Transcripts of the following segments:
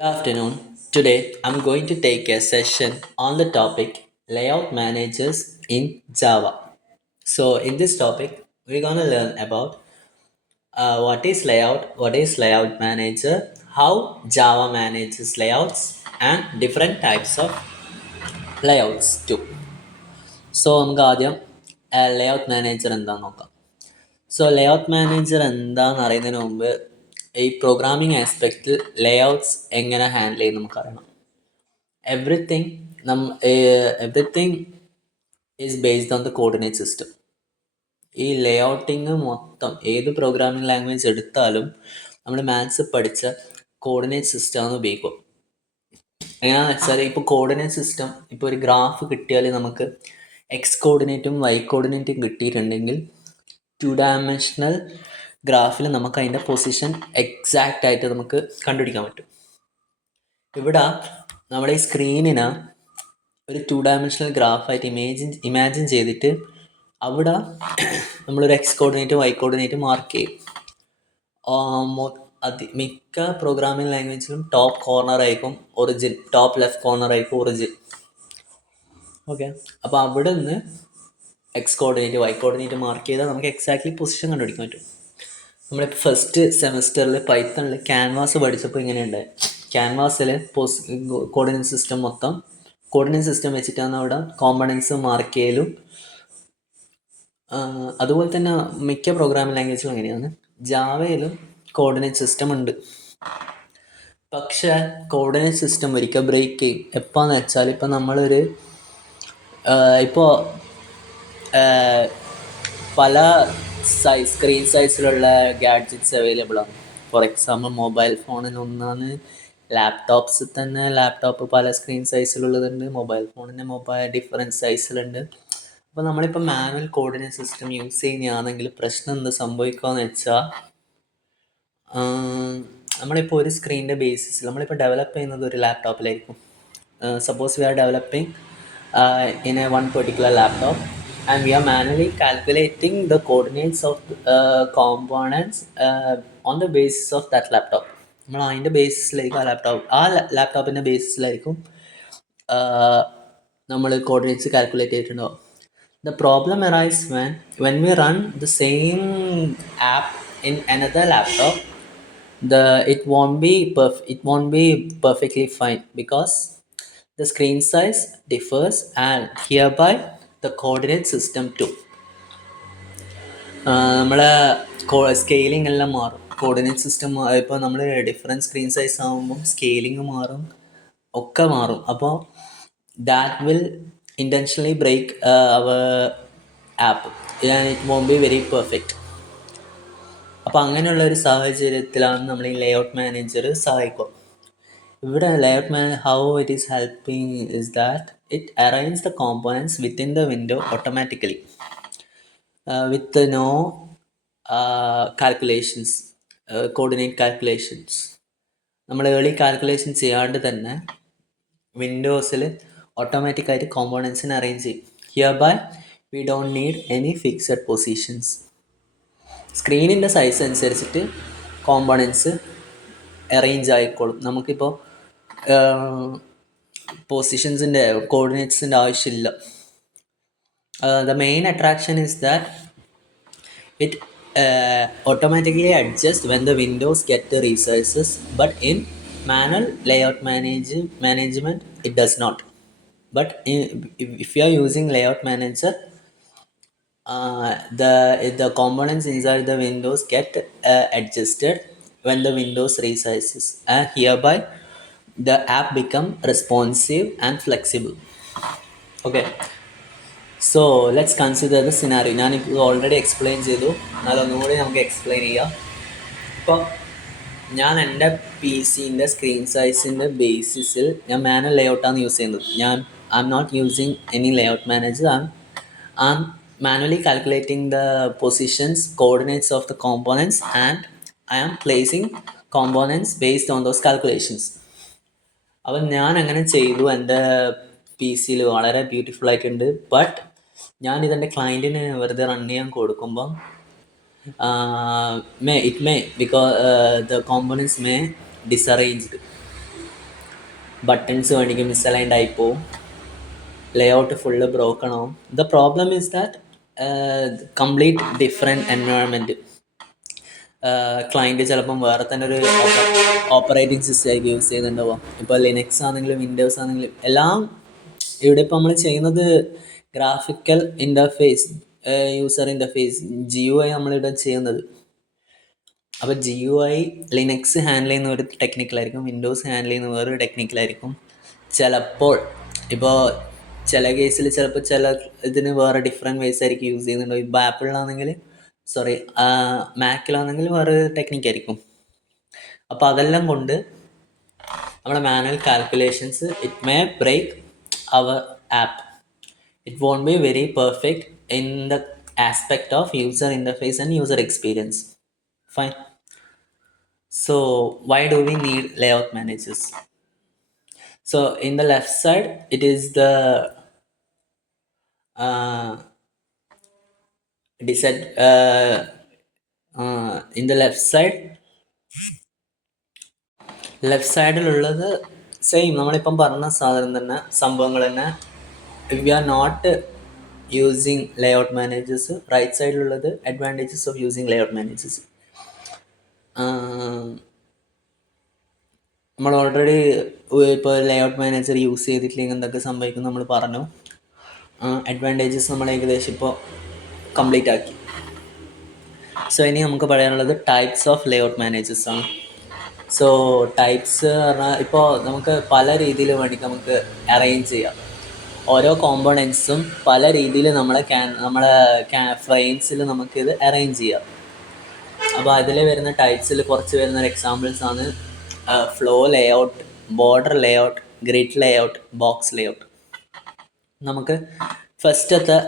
Good afternoon. Today I'm going to take a session on the topic layout managers in Java. So, in this topic, we're going to learn about what is layout manager, how Java manages layouts, and different types of layouts too. So നമുക്ക് ആദ്യം layout manager എന്താന്ന് നോക്കാം. So layout manager എന്താണെന്ന് അറിയുന്നതിന് മുമ്പ് ഈ programming ആസ്പെക്റ്റിൽ layouts എങ്ങനെ handle ചെയ്യും നമുക്കറിയണം. everything everything is based on the coordinate system. ഈ ലേഔട്ടിങ് മൊത്തം ഏത് പ്രോഗ്രാമിംഗ് ലാംഗ്വേജ് എടുത്താലും നമ്മൾ മാത്സ് പഠിച്ച കോർഡിനേറ്റ് സിസ്റ്റമാണ് ഉപയോഗിക്കുക. എങ്ങനെയാണെന്ന് വെച്ചാൽ ഇപ്പോൾ കോർഡിനേറ്റ് സിസ്റ്റം, ഇപ്പോൾ ഒരു ഗ്രാഫ് കിട്ടിയാൽ നമുക്ക് എക്സ് കോർഡിനേറ്റും വൈ കോർഡിനേറ്റും കിട്ടിയിട്ടുണ്ടെങ്കിൽ 2 ഡയമെൻഷണൽ ഗ്രാഫിൽ നമുക്ക് അതിൻ്റെ പൊസിഷൻ എക്സാക്റ്റ് ആയിട്ട് നമുക്ക് കണ്ടുപിടിക്കാൻ പറ്റും. ഇവിടെ നമ്മുടെ ഈ സ്ക്രീനിന് ഒരു 2 ഡയമെൻഷണൽ ഗ്രാഫായിട്ട് ഇമാജിൻ ചെയ്തിട്ട് അവിടെ നമ്മളൊരു X coordinate Y coordinate mark ചെയ്യും. മിക്ക പ്രോഗ്രാമിംഗ് ലാംഗ്വേജിലും ടോപ്പ് കോർണർ ആയിരിക്കും ഒറിജിൻ, ടോപ്പ് ലെഫ്റ്റ് കോർണർ ആയിരിക്കും ഒറിജിൻ. ഓക്കെ, അപ്പോൾ അവിടെ നിന്ന് X coordinate Y coordinate mark ചെയ്താൽ നമുക്ക് എക്സാക്ട്ലി പൊസിഷൻ കണ്ടുപിടിക്കാൻ പറ്റും. നമ്മളിപ്പോൾ ഫസ്റ്റ് സെമസ്റ്ററിൽ പൈത്തണിൽ ക്യാൻവാസ് പഠിച്ചപ്പോൾ ഇങ്ങനെയുണ്ട്. ക്യാൻവാസിൽ കോർഡിനേറ്റ് സിസ്റ്റം മൊത്തം കോർഡിനേറ്റ് സിസ്റ്റം വെച്ചിട്ടാണ് അവിടെ കോമ്പണൻസ് മാർക്ക് ചെയ്യലും. അതുപോലെ തന്നെ മിക്ക പ്രോഗ്രാമിംഗ് ലാംഗ്വേജിലും അങ്ങനെയാണ്. ജാവയിലും കോർഡിനേറ്റ് സിസ്റ്റം ഉണ്ട്. പക്ഷേ കോർഡിനേറ്റ് സിസ്റ്റം ഒരിക്കൽ ബ്രേക്ക് ചെയ്യും. എപ്പോഴെന്ന് വെച്ചാൽ ഇപ്പം നമ്മളൊരു ഇപ്പോൾ പല സ്ക്രീൻ സൈസിലുള്ള ഗാഡ്ജറ്റ്സ് അവൈലബിൾ ആണ്. ഫോർ എക്സാമ്പിൾ മൊബൈൽ ഫോണിനൊന്നാണ്, ലാപ്ടോപ്സ് തന്നെ ലാപ്ടോപ്പ് പല സ്ക്രീൻ സൈസിലുള്ളതുണ്ട്, മൊബൈൽ ഫോണിൻ്റെ ഡിഫറെൻറ്റ് സൈസിലുണ്ട്. അപ്പോൾ നമ്മളിപ്പോൾ മാനുവൽ കോർഡിനേറ്റ് സിസ്റ്റം യൂസ് ചെയ്യുകയാണെങ്കിൽ പ്രശ്നം എന്ത് സംഭവിക്കുകയെന്ന് വെച്ചാൽ, നമ്മളിപ്പോൾ ഒരു സ്ക്രീനിൻ്റെ ബേസിസിൽ നമ്മളിപ്പോൾ ഡെവലപ്പ് ചെയ്യുന്നത് ഒരു ലാപ്ടോപ്പിലായിരിക്കും. Suppose we are developing in a one particular laptop and we are manually calculating the coordinates of components on the basis of that laptop. നമ്മൾ അതിൻ്റെ ബേസിസിലായിരിക്കും ലാപ്ടോപ്പിൻ്റെ ബേസിസിലായിരിക്കും നമ്മൾ കോർഡിനേറ്റ്സ് കാൽക്കുലേറ്റ് ചെയ്തിട്ടുണ്ടാവും. The problem arises when we run the same app in another laptop. It won't be perfectly fine because the screen size differs and hereby the coordinate system too. നമ്മളെ scaling എല്ലാം മാറും. Coordinate system ഇപ്പോൾ നമ്മൾ different screen size ആകുമ്പം scaling മാറും, ഒക്കെ മാറും. അപ്പോൾ that will intentionally break our app and it won't be very perfect. അപ്പോൾ അങ്ങനെയുള്ള ഒരു സാഹചര്യത്തിലാണ് നമ്മൾ ഈ ലേഔട്ട് മാനേജർ സഹായിക്കുക. ഇവിടെ layout how it is helping is that it arranges the components within the window automatically with no calculations, coordinate calculations. നമ്മൾ early calculation ചെയ്യാണ്ട് തന്നെ വിൻഡോസിൽ ഓട്ടോമാറ്റിക്കായിട്ട് കോമ്പോണൻസിനെ അറേഞ്ച് ചെയ്യും. Hereby we don't need any fixed positions. സ്ക്രീനിൻ്റെ സൈസ് അനുസരിച്ചിട്ട് components arrange ആയിക്കോളും. നമുക്കിപ്പോൾ പൊസിഷൻസിൻ്റെ കോർഡിനേറ്റ്സിൻ്റെ ആവശ്യമില്ല. The main attraction is that it automatically adjusts when the windows get the resources, but in manual layout management it does not. But if you are using layout manager, the components inside the windows get adjusted when the windows resizes, and hereby the app become responsive and flexible. Okay, so let's consider the scenario. ഞാനിപ്പോൾ already explain ചെയ്തു, എന്നാലും ഒന്നുകൂടി നമുക്ക് explain ചെയ്യാം. ഇപ്പോൾ ഞാൻ എൻ്റെ P സിൻ്റെ screen സൈസിൻ്റെ ബേസിസിൽ ഞാൻ മാനുവൽ ലേഔട്ടാണ് യൂസ് ചെയ്യുന്നത്. I am not using any layout manager. I am manually calculating the positions, coordinates of the components, and I am placing components based on those calculations. അപ്പം ഞാൻ അങ്ങനെ ചെയ്തു. എൻ്റെ പി സിയിൽ വളരെ ബ്യൂട്ടിഫുൾ ആയിട്ടുണ്ട്. ബട്ട് ഞാനിതെൻ്റെ ക്ലയൻറ്റിന് വെറുതെ റൺ ചെയ്യാൻ കൊടുക്കുമ്പം because the components may disarranged. Buttons വേണമെങ്കിൽ മിസ്അലൈൻഡ് ആയി പോവും, ലേഔട്ട് ഫുള്ള് ബ്രോക്കൺ ആവും. The problem is that complete different environment. Client ചിലപ്പം വേറെ തന്നെ ഒരു ഓപ്പറേറ്റിംഗ് സിസ്റ്റം ആയിരിക്കും യൂസ് ചെയ്യുന്നുണ്ടാവുക. ഇപ്പോൾ ലിനക്സ് ആണെങ്കിലും വിൻഡോസ് ആണെങ്കിലും എല്ലാം. ഇവിടെ ഇപ്പോൾ നമ്മൾ ചെയ്യുന്നത് graphical interface, user interface GUI നമ്മളിവിടെ ചെയ്യുന്നത്. അപ്പോൾ GUI ലിനക്സ് ഹാൻഡിൽ ചെയ്യുന്ന ഒരു ടെക്നിക്കലായിരിക്കും, വിൻഡോസ് ഹാൻഡിൽ ചെയ്യുന്ന വേറൊരു ടെക്നിക്കലായിരിക്കും. ചിലപ്പോൾ ഇപ്പോൾ ചില കേസിൽ ചിലപ്പോൾ ചില ഇതിന് വേറെ ഡിഫറെൻറ്റ് വേസ് ആയിരിക്കും യൂസ് ചെയ്യുന്നുണ്ടാവും. ഇപ്പോൾ ആപ്പിളിലാണെങ്കിൽ മാക്കിലാണെങ്കിൽ വേറെ ടെക്നിക്കായിരിക്കും. അപ്പോൾ അതെല്ലാം കൊണ്ട് നമ്മുടെ manual calculations it may break our app. It won't be very perfect in the aspect of user interface and user experience. Fine. So why do we need layout managers? So in the left side, it is the in the left സൈഡിലുള്ളത് same നമ്മളിപ്പം പറഞ്ഞ സാധനം തന്നെ, സംഭവങ്ങൾ തന്നെ. We are not using layout managers. Right സൈഡിലുള്ളത് advantages of using layout managers. നമ്മൾ already ഇപ്പോൾ ലേഔട്ട് മാനേജർ യൂസ് ചെയ്തിട്ടില്ലെങ്കിൽ എന്തൊക്കെ സംഭവിക്കും നമ്മൾ പറഞ്ഞു. അഡ്വാൻറ്റേജസ് നമ്മൾ ഏകദേശം ഇപ്പോൾ കംപ്ലീറ്റ് ആക്കി. സോ ഇനി നമുക്ക് പറയാനുള്ളത് ടൈപ്സ് ഓഫ് ലേഔട്ട് മാനേജേഴ്സ് ആണ്. സോ ടൈപ്സ് പറഞ്ഞാൽ ഇപ്പോൾ നമുക്ക് പല രീതിയിൽ വേണമെങ്കിൽ നമുക്ക് അറേഞ്ച് ചെയ്യാം. ഓരോ കോമ്പോണൻസും പല രീതിയിൽ നമ്മളെ ഫ്രെയിംസിൽ നമുക്കിത് അറേഞ്ച് ചെയ്യാം. അപ്പോൾ അതിൽ വരുന്ന ടൈപ്സിൽ കുറച്ച് വരുന്ന എക്സാമ്പിൾസ് ആണ് flow layout, border layout, grid layout, box layout. നമുക്ക് ഫസ്റ്റത്തെ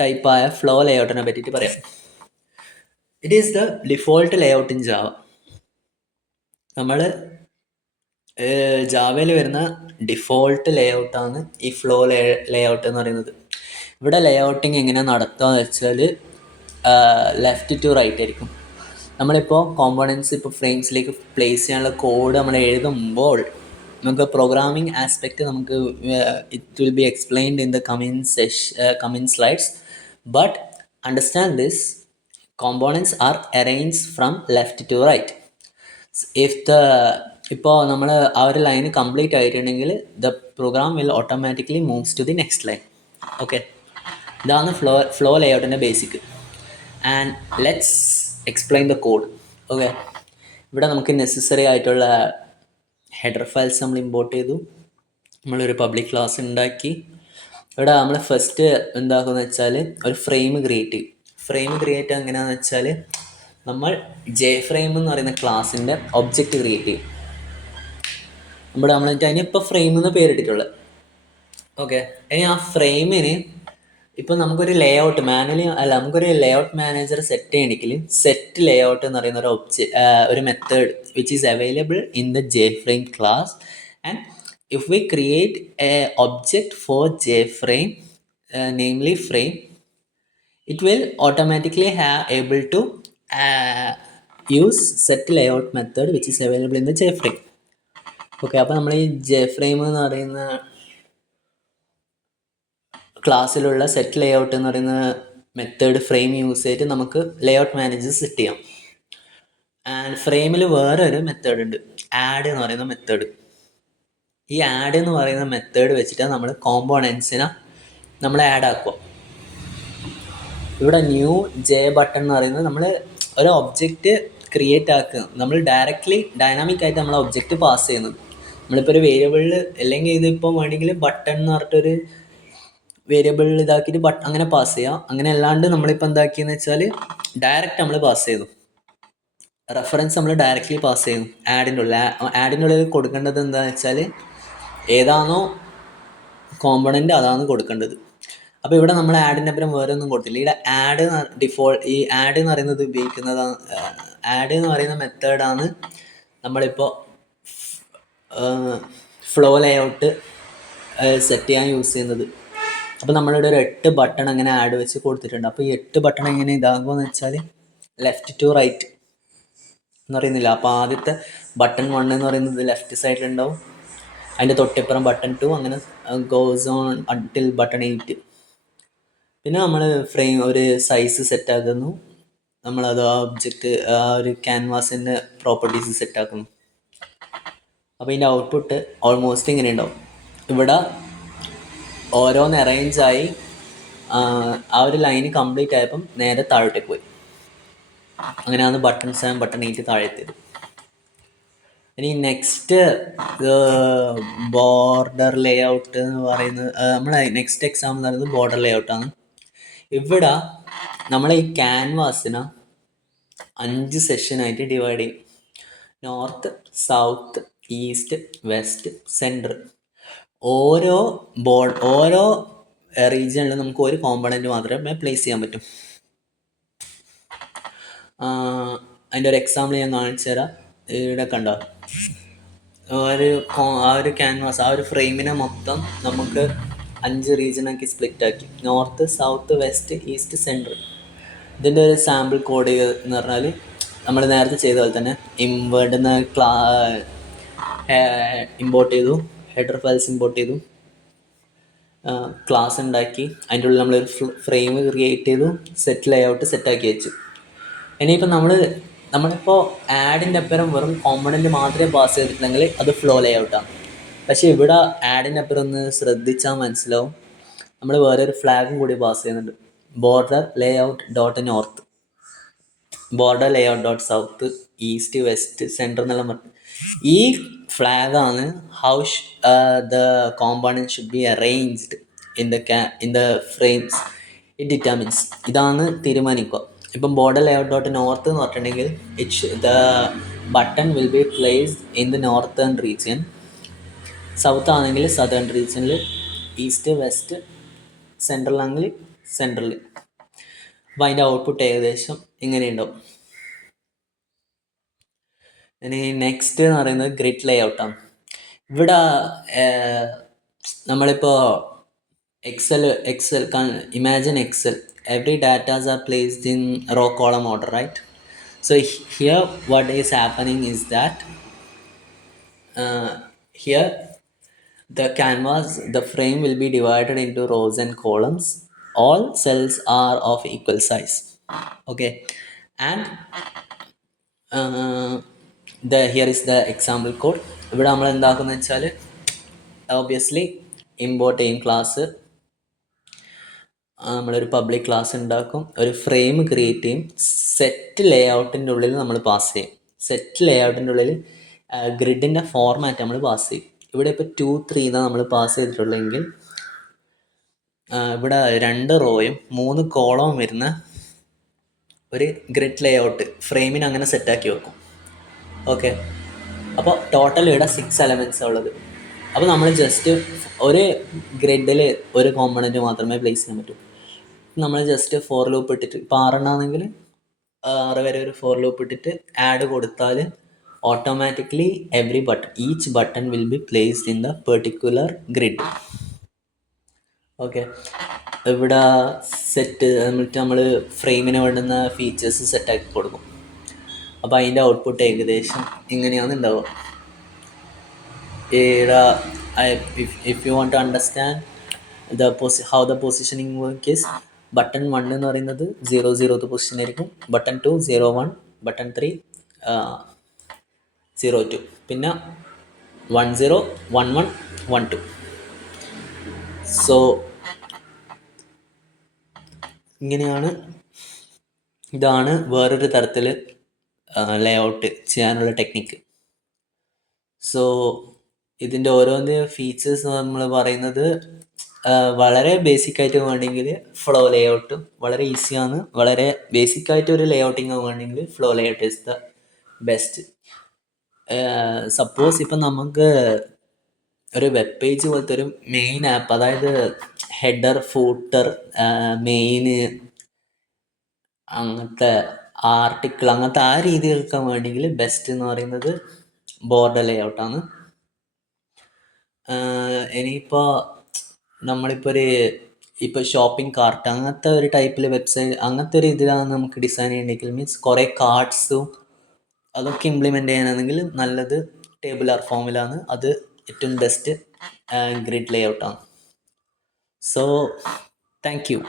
ടൈപ്പായ ഫ്ലോ ലേഔട്ടിനെ പറ്റിയിട്ട് പറയാം. It is the default layout in Java. നമ്മൾ ജാവയിൽ വരുന്ന ഡിഫോൾട്ട് ലേഔട്ടാണ് ഈ ഫ്ലോ ലേഔട്ട് എന്ന് പറയുന്നത്. ഇവിടെ ലേഔട്ടിങ് എങ്ങനെ നടത്തുക എന്ന് വെച്ചാൽ ലെഫ്റ്റ് ടു റൈറ്റ് ആയിരിക്കും. നമ്മളിപ്പോൾ കോമ്പോണൻസ് ഇപ്പോൾ ഫ്രെയിംസിലേക്ക് പ്ലേസ് ചെയ്യാനുള്ള കോഡ് നമ്മൾ എഴുതുമ്പോൾ നമുക്ക് പ്രോഗ്രാമിംഗ് ആസ്പെക്റ്റ് നമുക്ക് it will be explained in the coming slides. But understand this, components are arranged from left to right. ഇപ്പോൾ നമ്മൾ ആ ഒരു ലൈന് കംപ്ലീറ്റ് ആയിട്ടുണ്ടെങ്കിൽ the program will automatically moves to the next line. Okay, ഇതാണ് flow ലേഔട്ടിൻ്റെ basic. And let's explain the code. Okay, ഇവിടെ നമുക്ക് necessary ആയിട്ടുള്ള ഹെഡർ ഫയൽസ് നമ്മൾ ഇമ്പോർട്ട് ചെയ്തു. നമ്മളൊരു പബ്ലിക് ക്ലാസ് ഉണ്ടാക്കി. ഇവിടെ നമ്മൾ ഫസ്റ്റ് എന്താക്കുമെന്ന് വെച്ചാൽ ഒരു ഫ്രെയിം ക്രിയേറ്റ് ചെയ്യും. ഫ്രെയിം ക്രിയേറ്റ് എങ്ങനെയാണെന്ന് വെച്ചാൽ നമ്മൾ JFrame എന്ന് പറയുന്ന ക്ലാസ്സിൻ്റെ ഒബ്ജക്റ്റ് ക്രിയേറ്റ് ചെയ്യും. അതിനിപ്പോൾ ഫ്രെയിം എന്ന് പേരിട്ടിട്ടുള്ളത്. ഓക്കെ, ഇനി ആ ഫ്രെയിമിന് ഇപ്പോൾ നമുക്കൊരു ലേഔട്ട് നമുക്കൊരു ലേഔട്ട് മാനേജർ സെറ്റ് ചെയ്യണമെങ്കിൽ സെറ്റ് ലേഔട്ട് എന്ന് പറയുന്ന ഒരു method which is available in the JFrame class. And if we create a object for JFrame, namely frame, it will automatically able to use set layout method which is available in the JFrame. Okay, അപ്പോൾ നമ്മൾ ഈ JFrame എന്ന് പറയുന്ന ക്ലാസ്സിലുള്ള set layout എന്ന് പറയുന്ന method frame use ചെയ്തിട്ട് നമുക്ക് ലേഔട്ട് മാനേജർ സെറ്റ് ചെയ്യാം. ആൻഡ് ഫ്രെയിമിൽ വേറെ ഒരു മെത്തേഡ് ഉണ്ട്, ആഡ് എന്ന് പറയുന്ന മെത്തേഡ്. ഈ ആഡ് എന്ന് പറയുന്ന മെത്തേഡ് വെച്ചിട്ട് നമ്മൾ കോമ്പോണൻസിനെ നമ്മൾ ആഡ് ആക്കുക. ഇവിടെ ന്യൂ ബട്ടൺ എന്ന് പറയുന്നത് നമ്മൾ ഒരു ഒബ്ജക്റ്റ് ക്രിയേറ്റ് ആക്കുക. നമ്മൾ ഡൈനാമിക് ആയിട്ട് നമ്മൾ ഒബ്ജക്റ്റ് പാസ് ചെയ്യുന്നത്. നമ്മളിപ്പോൾ ഒരു വേരിയബിളിൽ അല്ലെങ്കിൽ ഇതിപ്പോൾ വേണമെങ്കിൽ ബട്ടൺ എന്ന് പറഞ്ഞിട്ടൊരു വേരിയബിളിൽ ഇതാക്കിയിട്ട് അങ്ങനെ പാസ് ചെയ്യാം. അങ്ങനെ അല്ലാണ്ട് നമ്മളിപ്പോൾ എന്താക്കിയെന്ന് വെച്ചാൽ ഡയറക്റ്റ് നമ്മൾ പാസ് ചെയ്തു, റെഫറൻസ് നമ്മൾ ഡയറക്റ്റ്ലി പാസ് ചെയ്യും. ആഡിൻ്റെ ഉള്ളിൽ കൊടുക്കേണ്ടത് എന്താണെന്ന് വെച്ചാൽ ഏതാണോ കോമ്പണൻ്റ് അതാണ് കൊടുക്കേണ്ടത്. അപ്പോൾ ഇവിടെ നമ്മൾ ആഡിൻ്റെ അപ്പുറം വേറെ ഒന്നും കൊടുത്തില്ല. ഇവിടെ ഈ ആഡ് എന്ന് പറയുന്നത് ഉപയോഗിക്കുന്നതാണ്. ആഡ് എന്ന് പറയുന്ന മെത്തേഡാണ് നമ്മളിപ്പോൾ ഫ്ലോ ലേഔട്ട് സെറ്റ് ചെയ്യാൻ യൂസ് ചെയ്യുന്നത്. അപ്പോൾ നമ്മളിവിടെ ഒരു 8 ബട്ടൺ അങ്ങനെ ആഡ് വെച്ച് കൊടുത്തിട്ടുണ്ട്. അപ്പോൾ ഈ 8 ബട്ടൺ എങ്ങനെ ഇതാകുമെന്ന് വെച്ചാൽ ലെഫ്റ്റ് ടു റൈറ്റ് എന്ന് പറയുന്നില്ല. അപ്പോൾ ആദ്യത്തെ ബട്ടൺ 1 എന്ന് പറയുന്നത് ലെഫ്റ്റ് സൈഡിലുണ്ടാവും, അതിൻ്റെ തൊട്ടിപ്പുറം ബട്ടൺ 2 അങ്ങനെ ഗോസ് ഓൺ അൺടിൽ ബട്ടൺ 8. പിന്നെ നമ്മൾ ഫ്രെയിം ഒരു സൈസ് സെറ്റാക്കുന്നു, നമ്മളത് ആ ഒബ്ജക്റ്റ് ആ ഒരു ക്യാൻവാസിൻ്റെ പ്രോപ്പർട്ടീസ് സെറ്റാക്കുന്നു. അപ്പോൾ ഇതിൻ്റെ ഔട്ട്പുട്ട് ഓൾമോസ്റ്റ് ഇങ്ങനെ ഉണ്ടാവും. ഇവിടെ ഓരോന്ന് അറേഞ്ചായി ആ ഒരു ലൈന് കംപ്ലീറ്റ് ആയപ്പം നേരെ താഴോട്ടേക്ക് പോയി. അങ്ങനെയാണ് ബട്ടൺ 7 ബട്ടൺ 8 താഴെ എത്തിയത്. ഇനി നെക്സ്റ്റ് ബോർഡർ ലേ ഔട്ട് എന്ന് പറയുന്നത് നമ്മളെ നെക്സ്റ്റ് എക്സാമ്പിൾ എന്ന് പറയുന്നത് ബോർഡർ ലേ ഔട്ടാണ്. ഇവിടെ നമ്മൾ ഈ ക്യാൻവാസിനെ 5 സെഷനായിട്ട് ഡിവൈഡ് ചെയ്യും. North, south, east, west, centre. ഓരോ റീജിയനിലും നമുക്ക് ഒരു കോമ്പണൻറ്റ് മാത്രമേ പ്ലേസ് ചെയ്യാൻ പറ്റും. അതിൻ്റെ ഒരു എക്സാമ്പിൾ ഞാൻ കാണിച്ചു തരാം. ഇവിടെ കണ്ടോ, ആ ഒരു ക്യാൻവാസ് ആ ഒരു ഫ്രെയിമിനെ മൊത്തം നമുക്ക് 5 റീജിയനാക്കി സ്പ്ലിറ്റ് ആക്കി. North, south, west, east, centre. ഇതിൻ്റെ ഒരു സാമ്പിൾ കോഡ് എന്ന് പറഞ്ഞാൽ നമ്മൾ നേരത്തെ ചെയ്ത പോലെ തന്നെ ഇവിടുന്ന് ഇമ്പോർട്ട് ചെയ്തു, ഹെഡർ ഫയൽസ് ഇമ്പോർട്ട് ചെയ്തു, ക്ലാസ് ഉണ്ടാക്കി, അതിൻ്റെ ഉള്ളിൽ നമ്മളൊരു ഫ്രെയിം ക്രിയേറ്റ് ചെയ്തു, സെറ്റ് ലേ ഔട്ട് സെറ്റാക്കി വെച്ചു. ഇനിയിപ്പോൾ നമ്മളിപ്പോൾ ആഡിൻ്റെ അപ്പുറം വെറും കോമ്പണൻറ്റ് മാത്രമേ പാസ് ചെയ്തിട്ടുണ്ടെങ്കിൽ അത് ഫ്ലോ ലേ ഔട്ടാണ്. പക്ഷേ ഇവിടെ ആഡിൻ്റെ അപ്പുറം ഒന്ന് ശ്രദ്ധിച്ചാൽ മനസ്സിലാവും, നമ്മൾ വേറെ ഒരു ഫ്ലാഗും കൂടി പാസ് ചെയ്യുന്നുണ്ട്. Border layout dot north, border layout dot south, east, west, center എന്നെല്ലാം പറഞ്ഞു. ഈ ഫ്ലാഗാണ് how the component should be arranged in the frames it determines. ഇതാണ് തീരുമാനിക്കുക. ഇപ്പം border layout dot north എന്ന് പറഞ്ഞിട്ടുണ്ടെങ്കിൽ the button will be placed in the northern region. South ആണെങ്കിൽ സദേൺ റീജിയനിൽ, ഈസ്റ്റ്, വെസ്റ്റ്, സെൻട്രലാണെങ്കിൽ സെൻട്രൽ. അപ്പോൾ അതിൻ്റെ ഔട്ട്പുട്ട് ഏകദേശം ഇങ്ങനെ ഉണ്ടാവും. ഇനി നെക്സ്റ്റ് എന്ന് പറയുന്നത് ഗ്രിഡ് ലേ ഔട്ടാണ്. ഇവിടെ നമ്മളിപ്പോൾ Excel imagine Excel. Every data are placed in row column order, right? So here what is happening is that here the canvas, the frame will be divided into rows and columns. All cells are of equal size, okay? And here is the example code. ഇവിടെ നമ്മൾ എന്താക്കുന്നത് വെച്ചാൽ obviously import ചെയ്യും class, നമ്മളൊരു public class ഉണ്ടാക്കും, ഒരു frame create ചെയ്യും, set ലേ ഔട്ടിൻ്റെ ഉള്ളിൽ നമ്മൾ പാസ് ചെയ്യും. സെറ്റ് ലേ ഔട്ടിൻ്റെ ഉള്ളിൽ ഗ്രിഡിൻ്റെ ഫോർമാറ്റ് നമ്മൾ പാസ് ചെയ്യും. ഇവിടെ ഇപ്പോൾ 2, 3 എന്നാണ് നമ്മൾ പാസ് ചെയ്തിട്ടുള്ളതെങ്കിൽ ഇവിടെ 2 റോയും 3 കോളവും വരുന്ന ഒരു ഗ്രിഡ് ലേ ഔട്ട് ഫ്രെയിമിന് അങ്ങനെ സെറ്റാക്കി വെക്കും. ഓക്കെ, അപ്പോൾ ടോട്ടൽ ഇവിടെ 6 എലമെൻറ്റ്സാണ് ഉള്ളത്. അപ്പോൾ നമ്മൾ ജസ്റ്റ് ഒരു ഗ്രിഡിൽ ഒരു കോമ്പണൻറ്റ് മാത്രമേ പ്ലേസ് ചെയ്യാൻ പറ്റൂ. നമ്മൾ ജസ്റ്റ് ഫോർ ലൂപ്പ് ഇട്ടിട്ട്, ഇപ്പോൾ 6 ആണെങ്കിൽ 6 വരെ ഒരു ഫോർ ലൂപ്പ് ഇട്ടിട്ട് ആഡ് കൊടുത്താൽ automatically each button will be placed in the particular grid. Okay, ഇവിടെ സെറ്റ് എന്നിട്ട് നമ്മൾ ഫ്രെയിമിന് വേണ്ടുന്ന ഫീച്ചേഴ്സ് സെറ്റാക്കി കൊടുക്കും. അപ്പോൾ അതിൻ്റെ ഔട്ട്പുട്ട് ഏകദേശം ഇങ്ങനെയാണ് ഉണ്ടാവുക. if you want to understand how the positioning work is, button 1 എന്ന് പറയുന്നത് 0 പൊസിഷൻ ആയിരിക്കും, ബട്ടൺ 2 0 1, ബട്ടൺ 3 0 2, പിന്നെ 1 0 1 1 1 2. സോ ഇങ്ങനെയാണ്, ഇതാണ് വേറൊരു തരത്തിൽ ലേ ഔട്ട് ചെയ്യാനുള്ള ടെക്നിക്ക്. സോ ഇതിൻ്റെ ഓരോന്ന് ഫീച്ചേഴ്സ് നമ്മൾ പറയുന്നത് വളരെ ബേസിക്കായിട്ട് വേണമെങ്കിൽ ഫ്ലോ ലേ ഔട്ടും വളരെ ഈസിയാണ്. വളരെ ബേസിക്കായിട്ട് ഒരു ലേ ഔട്ടിങ് വേണമെങ്കിൽ flow Leh out is the best. Suppose ഇപ്പം നമുക്ക് ഒരു വെബ് പേജ് പോലത്തെ ഒരു മെയിൻ ആപ്പ്, അതായത് ഹെഡർ, ഫൂട്ടർ, മെയിന്, അങ്ങനത്തെ ആർട്ടിക്കിൾ, അങ്ങനത്തെ ആ രീതികൾക്ക് വേണമെങ്കിൽ ബെസ്റ്റ് എന്ന് പറയുന്നത് ബോർഡർ ലേ ഔട്ടാണ്. ഇനിയിപ്പോൾ നമ്മളിപ്പോൾ ഇപ്പോൾ ഷോപ്പിംഗ് കാർട്ട് അങ്ങനത്തെ ഒരു ടൈപ്പിൽ വെബ്സൈറ്റ്, അങ്ങനത്തെ ഒരു ഇതിലാണ് നമുക്ക് ഡിസൈൻ ചെയ്യണമെങ്കിൽ, മീൻസ് കുറേ കാർഡ്സും അതൊക്കെ ഇംപ്ലിമെൻ്റ് ചെയ്യാനാണെങ്കിൽ നല്ലത് ടേബുലാർ ഫോമിലാണ്. അത് ഏറ്റവും ബെസ്റ്റ് ഗ്രിഡ് ലേഔട്ടാണ്. So thank U.